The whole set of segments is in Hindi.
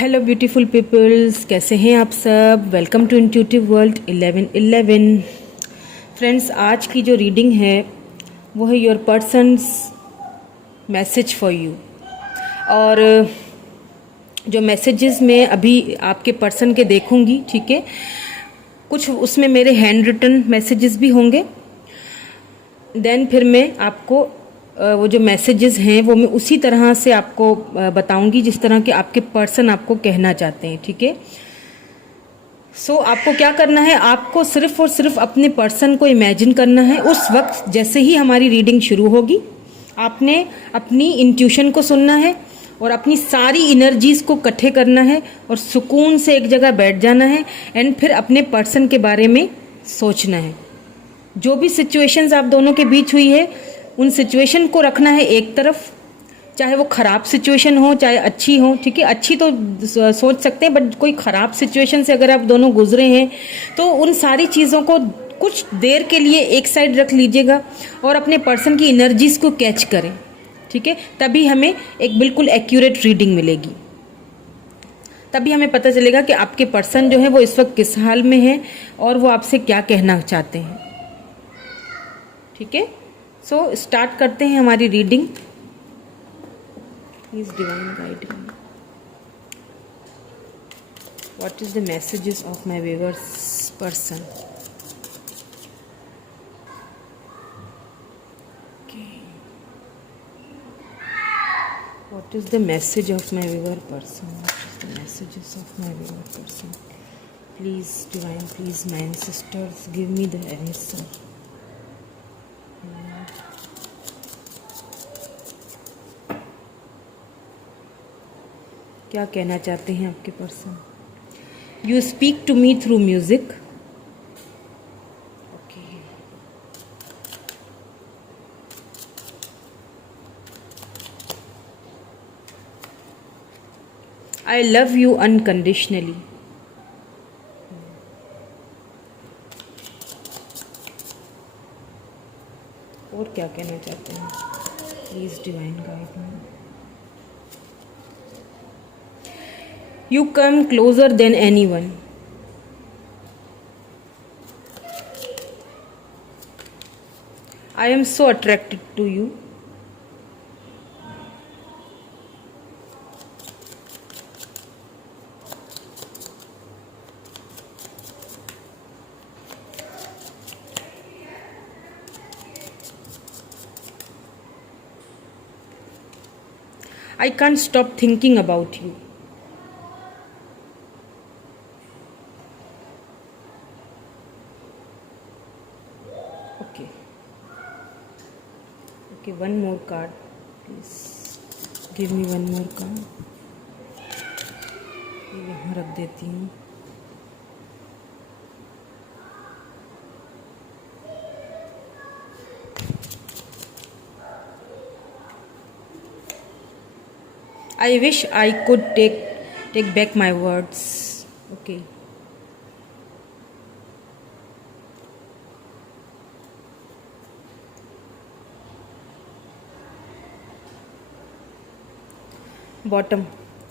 हेलो ब्यूटीफुल पीपल्स, कैसे हैं आप सब। Welcome to intuitive world 1111। Friends, आज की जो रीडिंग है वो है your person's message for you. और जो मैसेजेस मैं अभी आपके पर्सन के देखूंगी, ठीक है, कुछ उसमें मेरे हैंड रिटन मैसेजेस भी होंगे। देन फिर मैं आपको वो जो मैसेजेस हैं वो मैं उसी तरह से आपको बताऊंगी जिस तरह के आपके पर्सन आपको कहना चाहते हैं, ठीक है। सो आपको क्या करना है, आपको सिर्फ और सिर्फ अपने पर्सन को इमेजिन करना है। उस वक्त जैसे ही हमारी रीडिंग शुरू होगी, आपने अपनी इंट्यूशन को सुनना है और अपनी सारी इनर्जीज को इकट्ठे करना है और सुकून से एक जगह बैठ जाना है एंड फिर अपने पर्सन के बारे में सोचना है। जो भी सिचुएशंस आप दोनों के बीच हुई है, उन सिचुएशन को रखना है एक तरफ, चाहे वो खराब सिचुएशन हो चाहे अच्छी हो, ठीक है। अच्छी तो सोच सकते हैं, बट कोई खराब सिचुएशन से अगर आप दोनों गुजरे हैं तो उन सारी चीज़ों को कुछ देर के लिए एक साइड रख लीजिएगा और अपने पर्सन की एनर्जीज को कैच करें, ठीक है। तभी हमें एक बिल्कुल एक्यूरेट रीडिंग मिलेगी। तभी हमें पता चलेगा कि आपके पर्सन जो है वो इस वक्त किस हाल में है और वो आपसे क्या कहना चाहते हैं, ठीक है। सो स्टार्ट करते हैं हमारी reading. Please divine guide me, what is the messages of my viewers person. What is the message of my viewer person? What is the messages of my viewer person? Please, divine, please, my ancestors, give me the answer. क्या कहना चाहते हैं आपके person. You speak to me through music. Okay, I love you unconditionally. और क्या कहना चाहते हैं, please divine guide me. You come closer than anyone. I am so attracted to you. I can't stop thinking about you. Okay, one more card, please give me one more card. यहाँ रख देती हूँ। I wish I could take back my words. Okay. Bottom,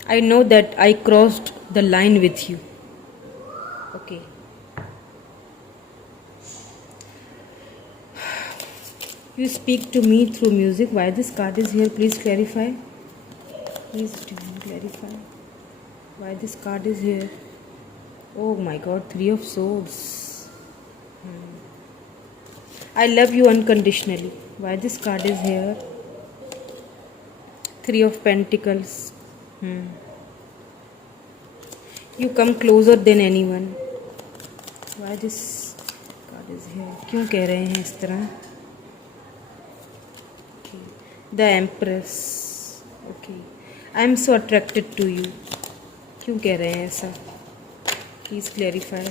I know that I crossed the line with you. Okay. You speak to me through music. Why this card is here? Please clarify. Please clarify why this card is here. Oh my God, Three of Swords. I love you unconditionally. Why this card is here? Three of Pentacles. You come closer than anyone. Why this card is here? क्यों कह रहे हैं इस तरह? Okay. The Empress. Okay. I am so attracted to you. क्यों कह रहे हैं ऐसा? Please clarify.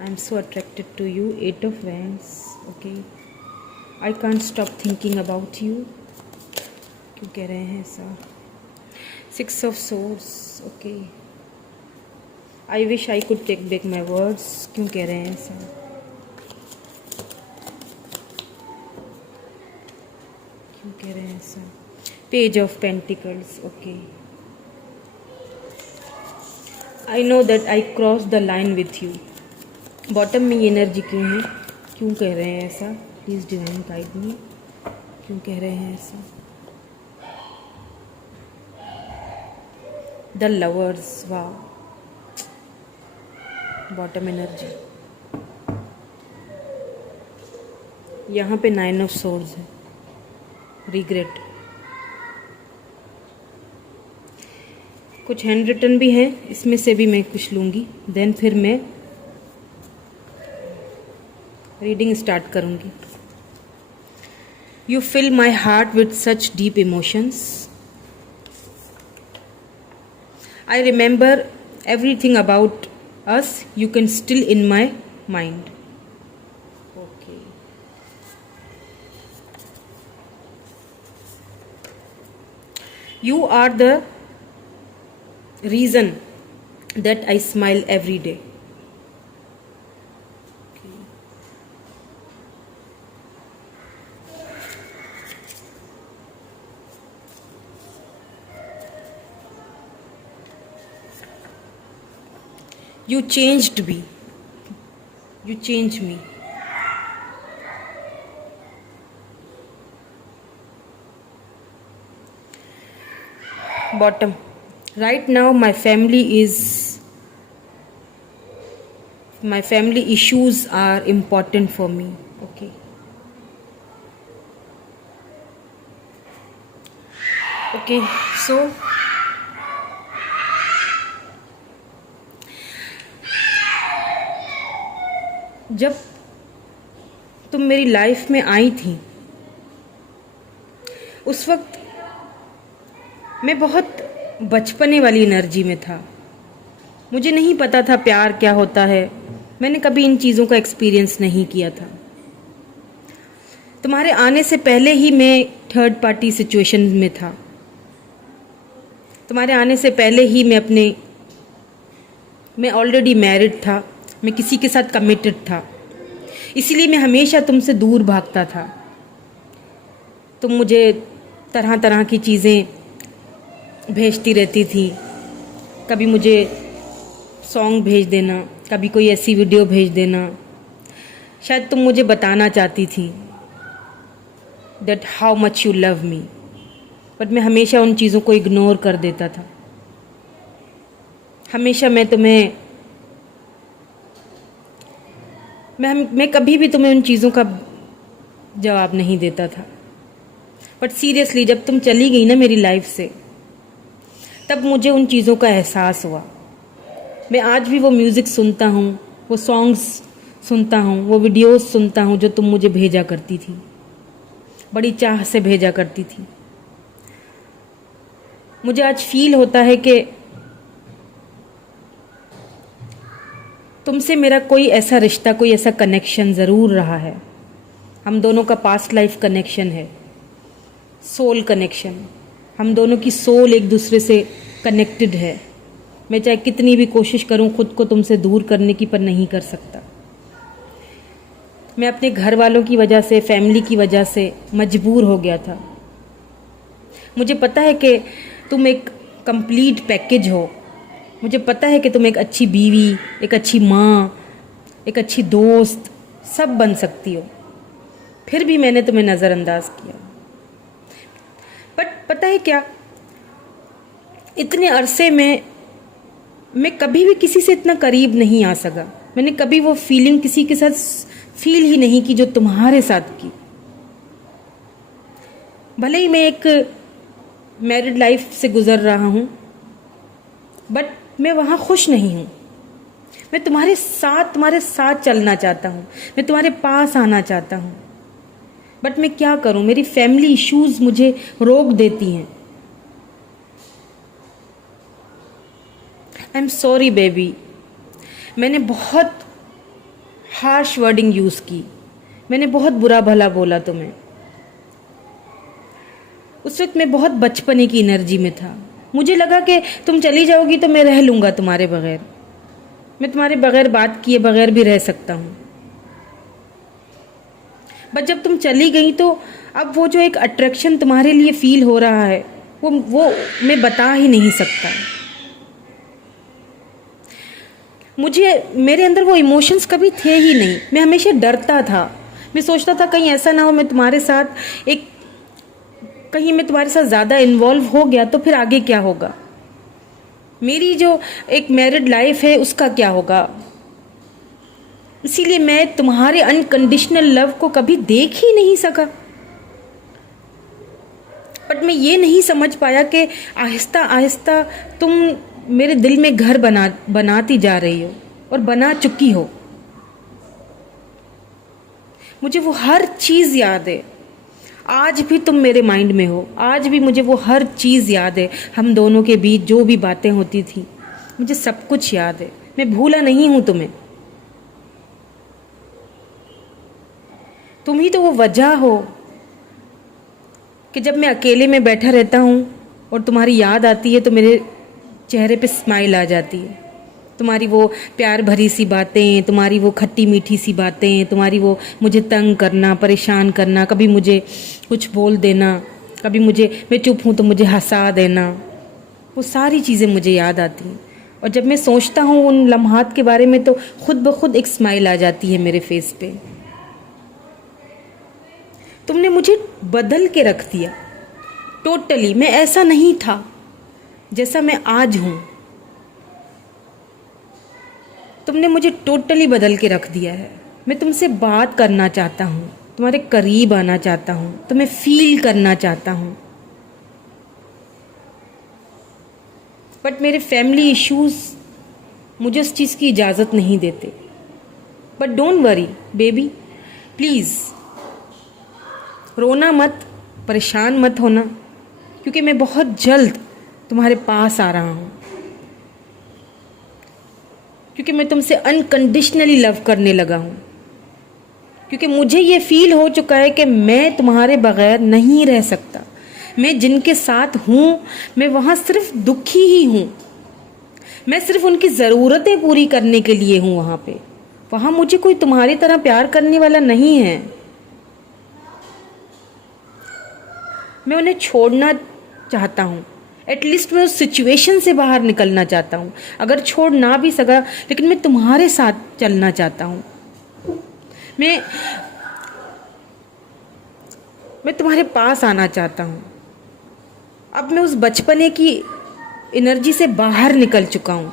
I am so attracted to you. Eight of Wands. Okay. I can't stop thinking about you. क्यों कह रहे हैं ऐसा? Six of Swords. Okay. I wish I could take back my words. क्यों कह रहे हैं ऐसा? क्यों कह रहे हैं ऐसा? Page of Pentacles. Okay. I know that I cross the line with you. Bottom में ये एनर्जी क्यों है, क्यों कह रहे हैं ऐसा? प्लीज़ डिवाइन गाइड मी, क्यों कह रहे हैं ऐसा? द लवर्स, वाह, बॉटम एनर्जी। यहाँ पे 9 ऑफ सोर्ड्स है, रिग्रेट। कुछ हैंड रिटन भी है, इसमें से भी मैं कुछ लूँगी, देन फिर मैं रीडिंग स्टार्ट करूँगी। You fill my heart with such deep emotions. I remember everything about us. You can still in my mind. Okay. You are the reason that I smile every day. Okay. You changed me. You changed me. Bottom. Right now my family issues are important for me. Okay. Okay, so जब तुम मेरी लाइफ में आई थी उस वक्त मैं बहुत बचपने वाली एनर्जी में था। मुझे नहीं पता था प्यार क्या होता है, मैंने कभी इन चीज़ों का एक्सपीरियंस नहीं किया था। तुम्हारे आने से पहले ही मैं थर्ड पार्टी सिचुएशन में था। तुम्हारे आने से पहले ही मैं ऑलरेडी मैरिड था, मैं किसी के साथ कमिटेड था, इसीलिए मैं हमेशा तुमसे दूर भागता था। तुम मुझे तरह तरह की चीज़ें भेजती रहती थी, कभी मुझे सॉन्ग भेज देना, कभी कोई ऐसी वीडियो भेज देना। शायद तुम मुझे बताना चाहती थी that how much you love me, but मैं हमेशा उन चीज़ों को इग्नोर कर देता था। हमेशा मैं कभी भी तुम्हें उन चीज़ों का जवाब नहीं देता था। बट सीरियसली जब तुम चली गई ना मेरी लाइफ से, तब मुझे उन चीज़ों का एहसास हुआ। मैं आज भी वो म्यूज़िक सुनता हूँ, वो सॉन्ग्स सुनता हूँ, वो वीडियोस सुनता हूँ जो तुम मुझे भेजा करती थी, बड़ी चाह से भेजा करती थी। मुझे आज फील होता है कि तुमसे मेरा कोई ऐसा रिश्ता, कोई ऐसा कनेक्शन ज़रूर रहा है। हम दोनों का पास्ट लाइफ कनेक्शन है, सोल कनेक्शन। हम दोनों की सोल एक दूसरे से कनेक्टेड है। मैं चाहे कितनी भी कोशिश करूं खुद को तुमसे दूर करने की, पर नहीं कर सकता। मैं अपने घर वालों की वजह से, फैमिली की वजह से मजबूर हो गया था। मुझे पता है कि तुम एक कंप्लीट पैकेज हो। मुझे पता है कि तुम एक अच्छी बीवी, एक अच्छी माँ, एक अच्छी दोस्त, सब बन सकती हो। फिर भी मैंने तुम्हें नज़रअंदाज किया। बट पता है क्या, इतने अरसे में मैं कभी भी किसी से इतना करीब नहीं आ सका। मैंने कभी वो फीलिंग किसी के साथ फील ही नहीं की जो तुम्हारे साथ की। भले ही मैं एक मैरिड लाइफ से गुजर रहा हूँ, बट मैं वहाँ खुश नहीं हूँ। मैं तुम्हारे साथ चलना चाहता हूँ, मैं तुम्हारे पास आना चाहता हूँ, बट मैं क्या करूँ, मेरी फैमिली इश्यूज मुझे रोक देती हैं। आई एम सॉरी बेबी, मैंने बहुत हार्श वर्डिंग यूज़ की, मैंने बहुत बुरा भला बोला तुम्हें। उस वक्त मैं बहुत बचपने की एनर्जी में था। मुझे लगा कि तुम चली जाओगी तो मैं रह लूँगा तुम्हारे बगैर, मैं तुम्हारे बगैर बात किए बगैर भी रह सकता हूँ। बट जब तुम चली गई तो अब वो जो एक अट्रैक्शन तुम्हारे लिए फील हो रहा है, वो मैं बता ही नहीं सकता। मुझे मेरे अंदर वो इमोशंस कभी थे ही नहीं। मैं हमेशा डरता था। मैं सोचता था कहीं ऐसा ना हो मैं तुम्हारे साथ कहीं मैं तुम्हारे साथ ज़्यादा इन्वॉल्व हो गया तो फिर आगे क्या होगा, मेरी जो एक मैरिड लाइफ है उसका क्या होगा। इसीलिए मैं तुम्हारे अनकंडीशनल लव को कभी देख ही नहीं सका। बट मैं ये नहीं समझ पाया कि आहिस्ता आहिस्ता तुम मेरे दिल में घर बनाती जा रही हो और बना चुकी हो। मुझे वो हर चीज़ याद है, आज भी तुम मेरे माइंड में हो, आज भी मुझे वो हर चीज़ याद है। हम दोनों के बीच जो भी बातें होती थी मुझे सब कुछ याद है। मैं भूला नहीं हूँ तुम्हें। तुम ही तो वो वजह हो कि जब मैं अकेले में बैठा रहता हूँ और तुम्हारी याद आती है तो मेरे चेहरे पे स्माइल आ जाती है। तुम्हारी वो प्यार भरी सी बातें, तुम्हारी वो खट्टी मीठी सी बातें, तुम्हारी वो मुझे तंग करना, परेशान करना, कभी मुझे कुछ बोल देना, कभी मैं चुप हूँ तो मुझे हंसा देना, वो सारी चीज़ें मुझे याद आती हैं। और जब मैं सोचता हूँ उन लम्हात के बारे में तो खुद ब खुद एक स्माइल आ जाती है मेरे फेस पे। तुमने मुझे बदल के रख दिया टोटली। मैं ऐसा नहीं था जैसा मैं आज हूँ। तुमने मुझे टोटली बदल के रख दिया है। मैं तुमसे बात करना चाहता हूँ, तुम्हारे करीब आना चाहता हूँ, तुम्हें फील करना चाहता हूँ, बट मेरे फैमिली इश्यूज मुझे उस चीज़ की इजाज़त नहीं देते। But don't worry baby, please रोना मत, परेशान मत होना, क्योंकि मैं बहुत जल्द तुम्हारे पास आ रहा हूँ। क्योंकि मैं तुमसे अनकंडीशनली लव करने लगा हूँ। क्योंकि मुझे ये फील हो चुका है कि मैं तुम्हारे बगैर नहीं रह सकता। मैं जिनके साथ हूँ मैं वहाँ सिर्फ दुखी ही हूँ। मैं सिर्फ उनकी ज़रूरतें पूरी करने के लिए हूँ वहाँ पे। वहाँ मुझे कोई तुम्हारी तरह प्यार करने वाला नहीं है। मैं उन्हें छोड़ना चाहता हूँ। एटलीस्ट मैं उस सिचुएशन से बाहर निकलना चाहता हूँ। अगर छोड़ ना भी सका लेकिन मैं तुम्हारे साथ चलना चाहता हूँ। मैं तुम्हारे पास आना चाहता हूँ। अब मैं उस बचपने की एनर्जी से बाहर निकल चुका हूँ।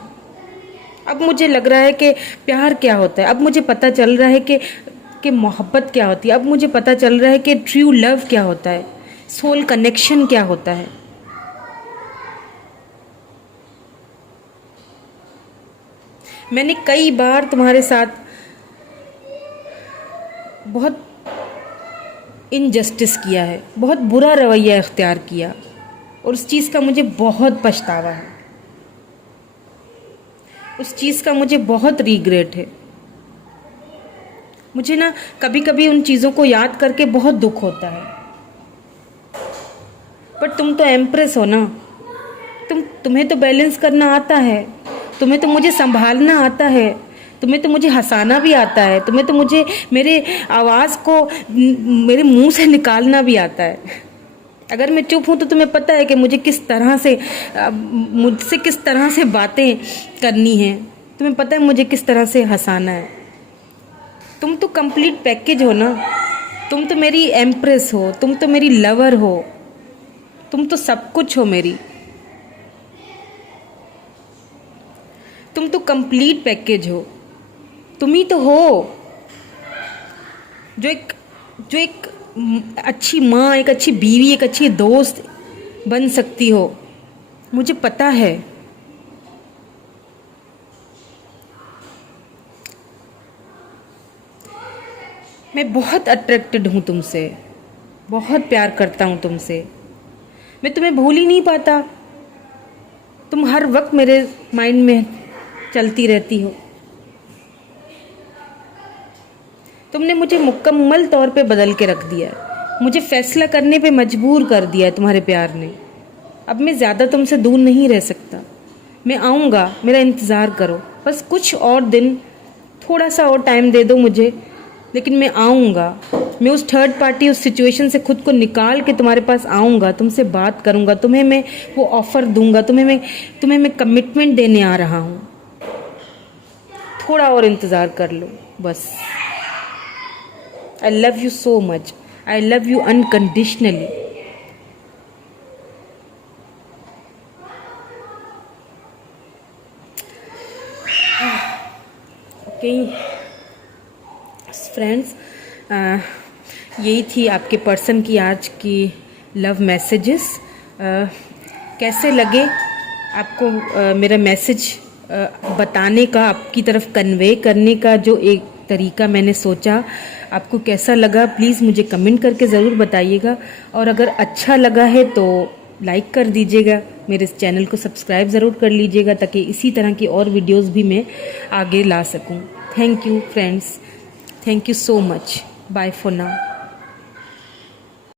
अब मुझे लग रहा है कि प्यार क्या होता है। अब मुझे पता चल रहा है कि मोहब्बत क्या होती है। अब मुझे पता चल रहा है कि ट्रू लव क्या होता है, सोल कनेक्शन क्या होता है। मैंने कई बार तुम्हारे साथ बहुत इनजस्टिस किया है, बहुत बुरा रवैया इख्तियार किया और उस चीज़ का मुझे बहुत पछतावा है। उस चीज़ का मुझे बहुत रिग्रेट है। मुझे ना कभी कभी उन चीज़ों को याद करके बहुत दुख होता है। पर तुम तो एम्प्रेस हो ना, तुम्हें तो बैलेंस करना आता है, तुम्हें तो मुझे संभालना आता है, तुम्हें तो मुझे हंसाना भी आता है, तुम्हें तो मुझे मेरे आवाज़ को मेरे मुंह से निकालना भी आता है। अगर मैं चुप हूँ तो तुम्हें पता है कि मुझे मुझसे किस तरह से बातें करनी है, तुम्हें पता है मुझे किस तरह से हंसाना है। तुम तो कंप्लीट पैकेज हो ना, तुम तो मेरी एम्प्रेस हो, तुम तो मेरी लवर हो, तुम तो सब कुछ हो मेरी। तुम तो कंप्लीट पैकेज हो। तुम ही तो हो जो एक अच्छी माँ, एक अच्छी बीवी, एक अच्छी दोस्त बन सकती हो। मुझे पता है। मैं बहुत अट्रैक्टेड हूँ तुमसे, बहुत प्यार करता हूँ तुमसे। मैं तुम्हें भूल ही नहीं पाता। तुम हर वक्त मेरे माइंड में चलती रहती हो। तुमने मुझे मुकम्मल तौर पे बदल के रख दिया है। मुझे फैसला करने पे मजबूर कर दिया है तुम्हारे प्यार ने। अब मैं ज़्यादा तुमसे दूर नहीं रह सकता। मैं आऊँगा, मेरा इंतज़ार करो। बस कुछ और दिन, थोड़ा सा और टाइम दे दो मुझे, लेकिन मैं आऊँगा। मैं उस थर्ड पार्टी, उस सिचुएशन से खुद को निकाल के तुम्हारे पास आऊँगा, तुमसे बात करूँगा, तुम्हें मैं वो ऑफ़र दूँगा, तुम्हें मैं कमिटमेंट देने आ रहा हूँ। थोड़ा और इंतज़ार कर लो बस। आई love you so much, I love you unconditionally. Okay friends, यही थी आपके पर्सन की आज की लव मैसेजेस। कैसे लगे आपको मेरा मैसेज बताने का, आपकी तरफ कन्वे करने का जो एक तरीका मैंने सोचा, आपको कैसा लगा प्लीज़ मुझे कमेंट करके ज़रूर बताइएगा। और अगर अच्छा लगा है तो लाइक कर दीजिएगा, मेरे इस चैनल को सब्सक्राइब ज़रूर कर लीजिएगा ताकि इसी तरह की और वीडियोस भी मैं आगे ला सकूं। Thank you friends, thank you so much, bye for now.